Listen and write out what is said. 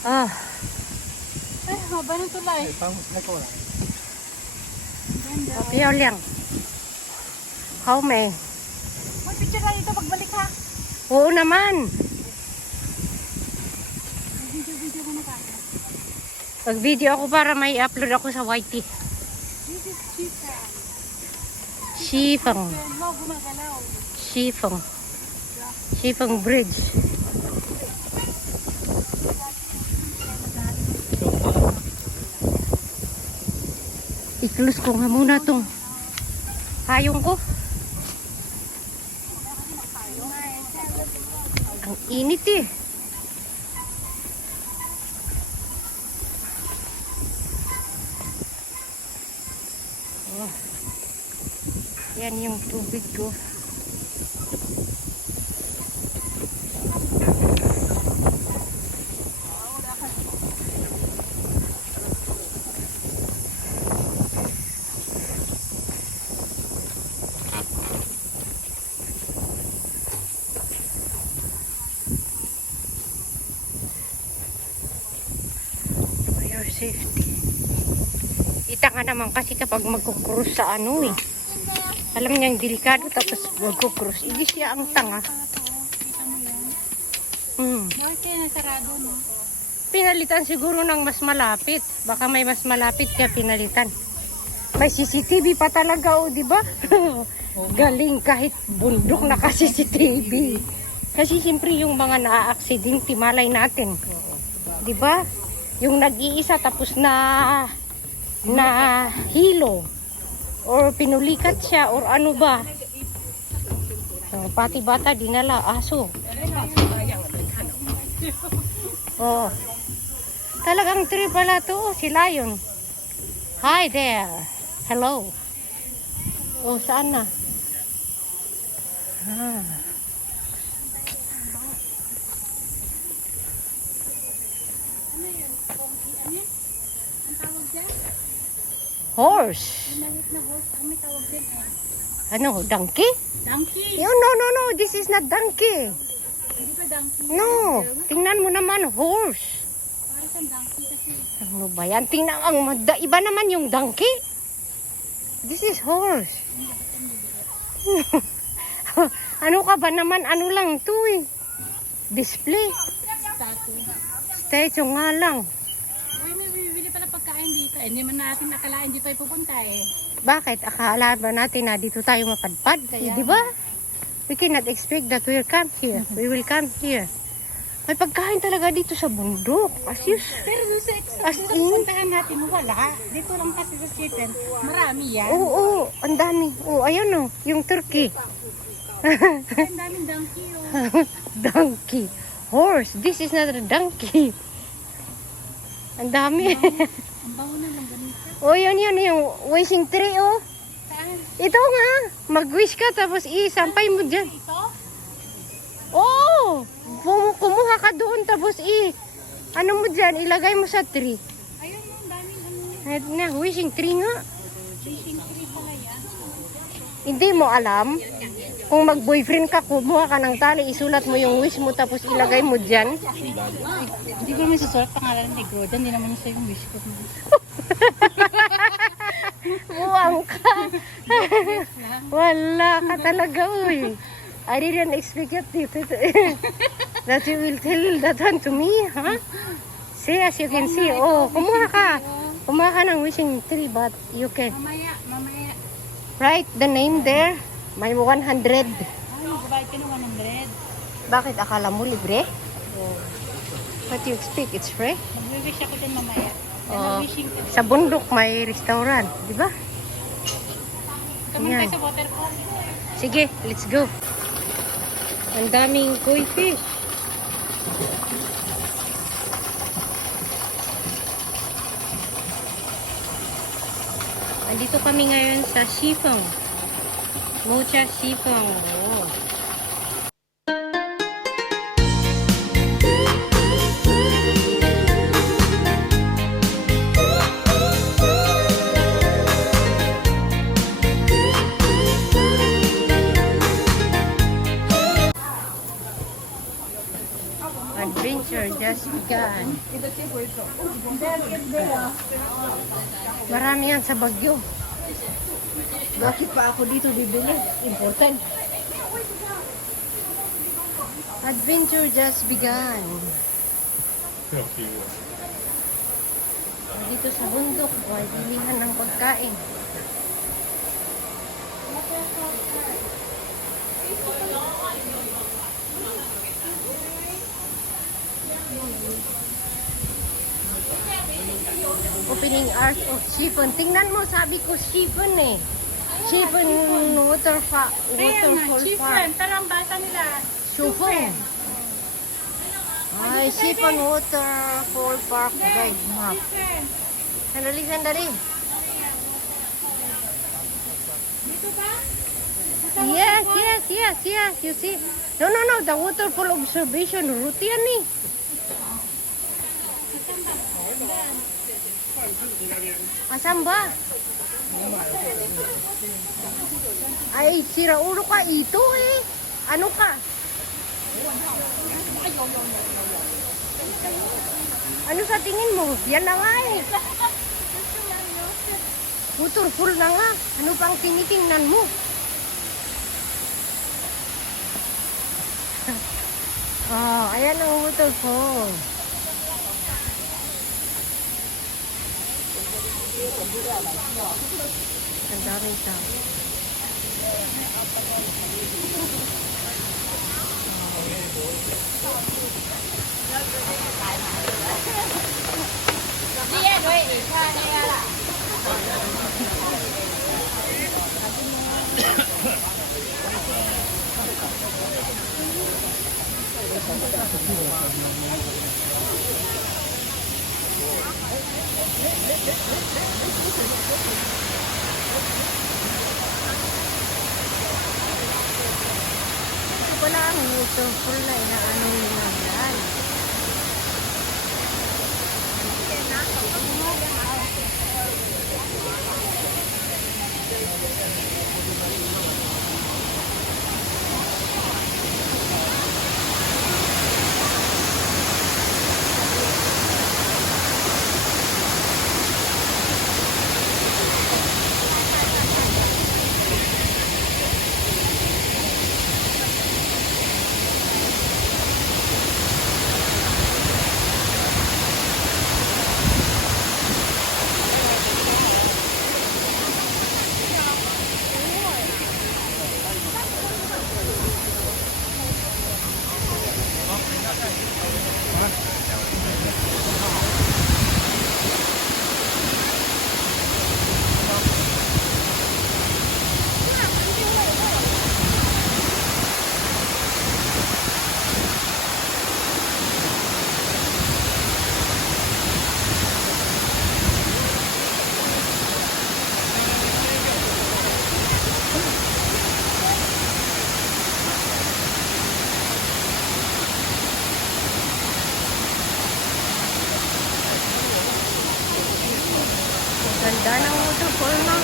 Ah, Ay, haba ng tulay. papiyaw lang. How may? Mag-picture na dito pagbalik ha. Oo naman. Video ko na tayo. Pag-video ako para may upload ako sa YT. This is Chica. Shifang. Mo, gumagalaw. Shifang. Shifang Bridge. I-close ko nga muna tong hayong ko. Ang init eh. Oh. Yan yung tubig ko. For your safety. Ita ka naman kasi kapag magkukrus sa ano eh. Alam niya yung delikado tapos magkukrus. Hindi siya ang tanga. Kita mo yan. Bakit kaya nasarado no? Pinalitan siguro ng mas malapit. Baka may mas malapit kaya pinalitan. May CCTV pa talaga o, di ba? Galing kahit bundok naka-CCTV. Kasi siyempre yung mga naa-aksidente malay natin. Di ba? Yung nag-iisa tapos na hilo or pinulikat siya or ano ba. Pati bata dinala aso. Oh. Talagang trip pala to, si Lion. Hi there. Hello. Oh, saan na? Ah. Horse. Malit na horse. Ang may tawag din eh. Ano, donkey? Donkey. No, this is not donkey. Hindi pa donkey. No, tingnan mo naman, horse. Para sa donkey kasi. Ano ba yan? Tingnan, iba naman yung donkey. This is horse. Ano ka ba naman? Ano lang to eh. Display. Statue. Statue nga lang. Uy, may bibili pala pagkain dito. Eh, hindi man natin nakalain dito ay pupunta eh. Bakit? Akala ba natin na dito tayo mapadpad? Di ba? We cannot expect that we'll come here. We will come here. May pagkain talaga dito sa bundok. As Pero doon sa puntahan natin, wala. Dito lang kasi sa chicken. Marami yan. Oo, ang dami. Oo, ayun o, yung turkey. Ang daming donkey oh. Donkey. Horse. This is not a donkey. Ang dami. Ang bango na lang ganito. Oh, yun, yung wishing tree, oh. Saan? Ito nga. Mag-wish ka, tapos isampay mo dyan. Ito? Oh! Kumuha ka doon, tapos ano mo dyan, ilagay mo sa tree. Ayun yung daming ano. Ayun na, wishing tree nga. Fishing tree pala yan. Hindi mo alam. Kung mag-boyfriend ka, kumuha ka ng tali, isulat mo yung wish mo, tapos ilagay mo dyan. Hindi ko naman susulat pangalan ni Groda. Hindi naman yung sa'yo wish ko. Buwang ka. Wala ka talaga, uy. I didn't expect that you will tell that one to me, huh? See, as you can see, oh, kumuha ka. Kumuha ka ng wishing tree, but you can Mamaya. write the name there. May 100. Ay, magbabayad ka ng 100. Bakit? Akala mo libre? What you expect? It's free? Mag-wish ako din mamaya. Oh, Wishing tree. sa bundok may restaurant, di ba? Kaman Yan. tayo sa waterfall. Sige, let's go. Ang daming koi fish. Andito kami ngayon sa Shifang. Mocha Shifang. Oh. adventure just begun. Marami yan sa Baguio. Bakit pa ako dito bibili? Important. Adventure just begun. Dito sa bundok, may bilihan ng pagkain. Opening hours of chiffon. Tingnan mo, sabi ko chiffon eh. Chiffon waterfall Kaya nga, park. chiffon. Pero ang basa nila, Chiffon. Ay, chiffon waterfall park guide map. chiffon. Sandali, sandali. Dito ba? Yes, yes, yes, yes. You see? No, no, no. The waterfall observation route yan eh. Asan ba? Ay, sira ulo ka. Ito eh. Ano ka? Ano sa tingin mo? Yan na nga eh. Waterfall na nga. Ano pang tinitingnan mo? Oh, ayan ang waterfall. Ang daming tao. Ito pala ang waterfall na inaano nila yan. Ganda ng waterfall na.